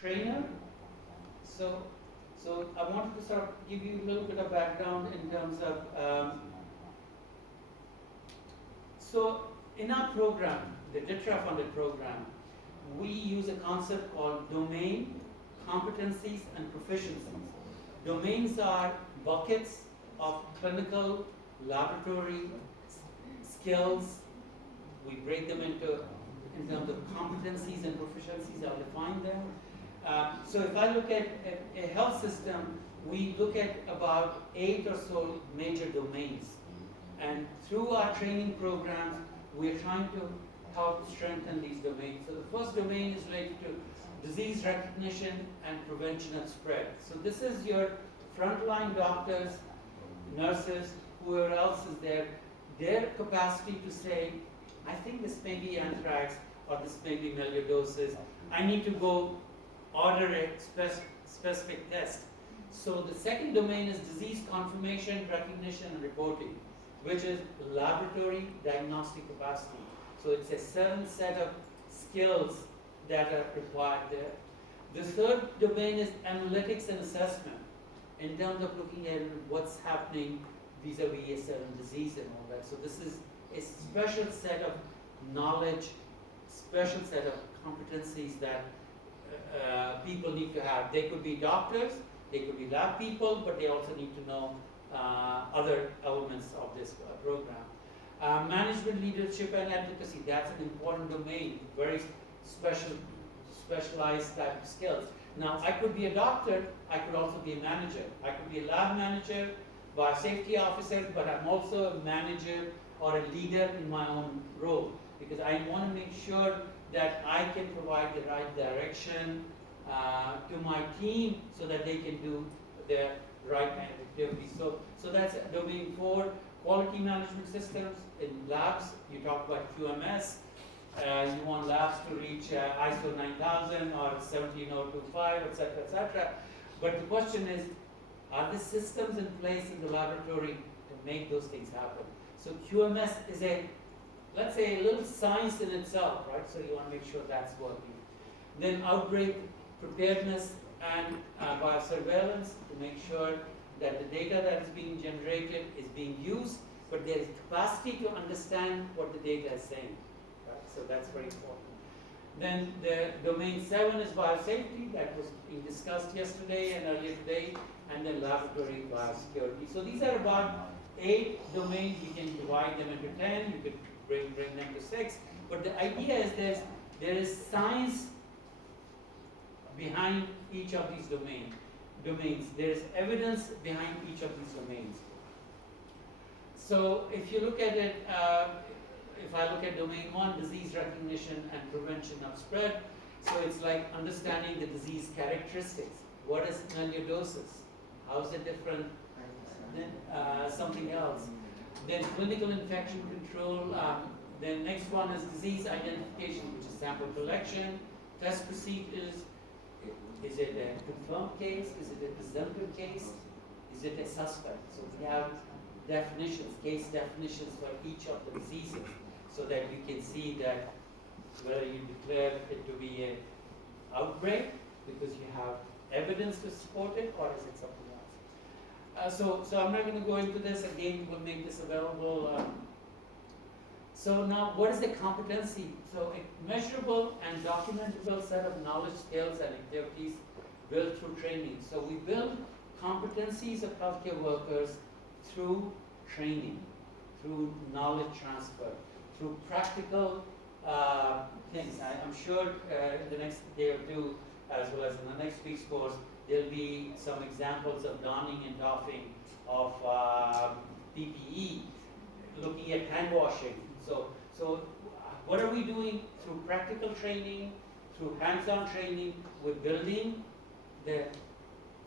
trainer. So, so I wanted to sort of give you a little bit of background in terms of, so in our program, the DITRA funded program, we use a concept called domain, competencies, and proficiencies. Domains are buckets of clinical, laboratory skills. We break them into, in terms of competencies and proficiencies, I'll define them. So if I look at a health system, we look at about 8 or so major domains. And through our training programs, we're trying to help strengthen these domains. So the first domain is related to disease recognition and prevention of spread. So this is your frontline doctors, nurses, whoever else is there, their capacity to say, I think this may be anthrax or this may be melioidosis. I need to go order a specific test. So the second domain is disease confirmation, recognition, and reporting, which is laboratory diagnostic capacity. So it's a certain set of skills that are required there. The third domain is analytics and assessment, in terms of looking at what's happening vis-a-vis a certain disease and all that. So this is a special set of knowledge, special set of competencies that people need to have. They could be doctors, they could be lab people, but they also need to know other elements of this program. Management, leadership, and advocacy, that's an important domain, very specialized type of skills. Now, I could be a doctor, I could also be a manager. I could be a lab manager, biosafety officer, but I'm also a manager or a leader in my own role, because I want to make sure that I can provide the right direction to my team so that they can do their right kind of activities. So that's domain 4. Quality management systems in labs. You talk about QMS. You want labs to reach ISO 9000 or 17025, etc., etc. But the question is, are the systems in place in the laboratory to make those things happen? So QMS is a, let's say, a little science in itself, right? So you want to make sure that's working. Then outbreak preparedness and biosurveillance to make sure that the data that is being generated is being used, but there is capacity to understand what the data is saying. Right? So that's very important. Then the domain 7 is biosafety, that was being discussed yesterday and earlier today, and then laboratory biosecurity. So these are about 8 domains. You can divide them into 10, you could bring them to 6, but the idea is there is science behind each of these domains. There is evidence behind each of these domains. So if you look at it, if I look at domain 1, disease recognition and prevention of spread, so it's like understanding the disease characteristics. What is melioidosis? How is it different than something else? Then clinical infection control. Then next one is disease identification, which is sample collection, test procedures. Is it a confirmed case? Is it a presumptive case? Is it a suspect? So we have definitions, case definitions for each of the diseases, so that you can see that whether you declare it to be an outbreak because you have evidence to support it, or is it something else? So I'm not going to go into this again. We'll make this available. So now, what is the competency? So a measurable and documentable set of knowledge, skills, and activities built through training. So we build competencies of healthcare workers through training, through knowledge transfer, through practical things. I'm sure in the next day or two, as well as in the next week's course, there'll be some examples of donning and doffing of PPE, looking at hand washing. So what are we doing through practical training, through hands-on training? We're building the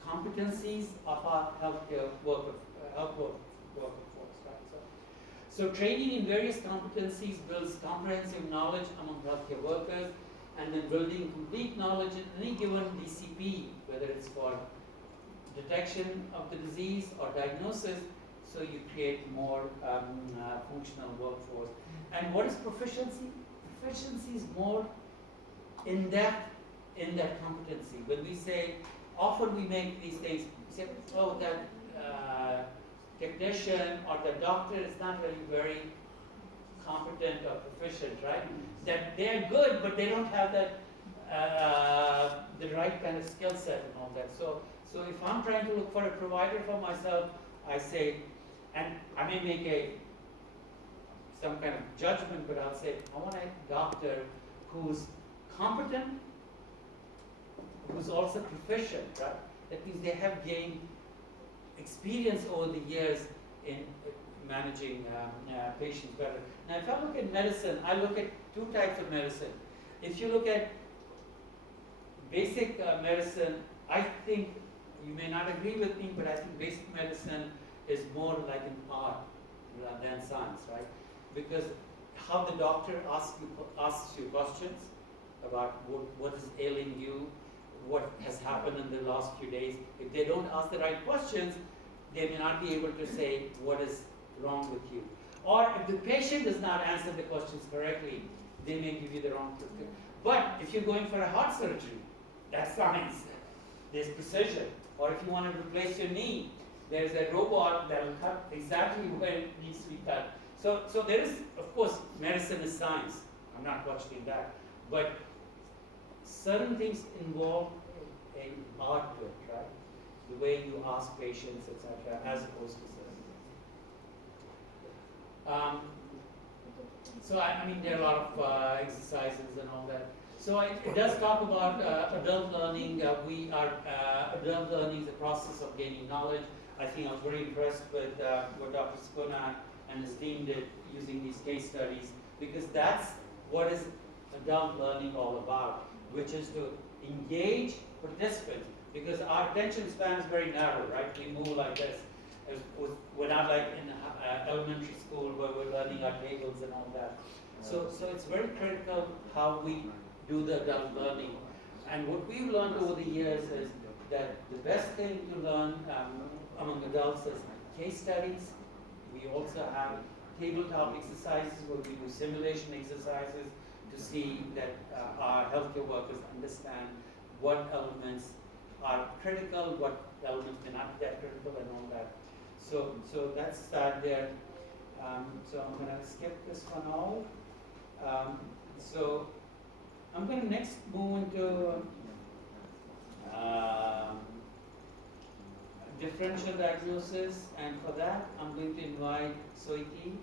competencies of our healthcare workforce, right? So training in various competencies builds comprehensive knowledge among healthcare workers, and then building complete knowledge in any given DCP, whether it's for detection of the disease or diagnosis, so you create more functional workforce. And what is proficiency? Proficiency is more in-depth in that competency. When we say, often we make these things, we say, oh, that technician or the doctor is not really very competent or proficient, right? That they're good, but they don't have that the right kind of skill set and all that. So if I'm trying to look for a provider for myself, I say, and I may make some kind of judgment, but I'll say, I want a doctor who's competent, who's also proficient, right? That means they have gained experience over the years in managing patients better. Now, if I look at medicine, I look at two types of medicine. If you look at basic medicine, I think, you may not agree with me, but I think basic medicine is more like an art than science, right? Because how the doctor asks you questions about what is ailing you, what has happened in the last few days. If they don't ask the right questions, they may not be able to say what is wrong with you. Or if the patient does not answer the questions correctly, they may give you the wrong prescription. But if you're going for a heart surgery, that's science. There's precision. Or if you want to replace your knee, there's a robot that will cut exactly where it needs to be cut. So there is, of course, medicine is science. I'm not questioning that. But certain things involve an art to it, right? The way you ask patients, etc., as opposed to certain things. So I mean, there are a lot of exercises and all that. So it does talk about adult learning. Adult learning is a process of gaining knowledge. I think I was very impressed with what Dr. Spuna and his team did using these case studies, because that's what is adult learning all about, which is to engage participants, because our attention span is very narrow, right? We move like this. We're not like in elementary school where we're learning our tables and all that. So it's very critical how we do the adult learning. And what we've learned over the years is that the best thing to learn among adults is case studies. We also have tabletop exercises where we do simulation exercises to see that our healthcare workers understand what elements are critical, what elements may not be that critical, and all that. So that's there. So I'm going to skip this one all. So I'm going to next move into differential diagnosis, and for that I'm going to invite Soiti.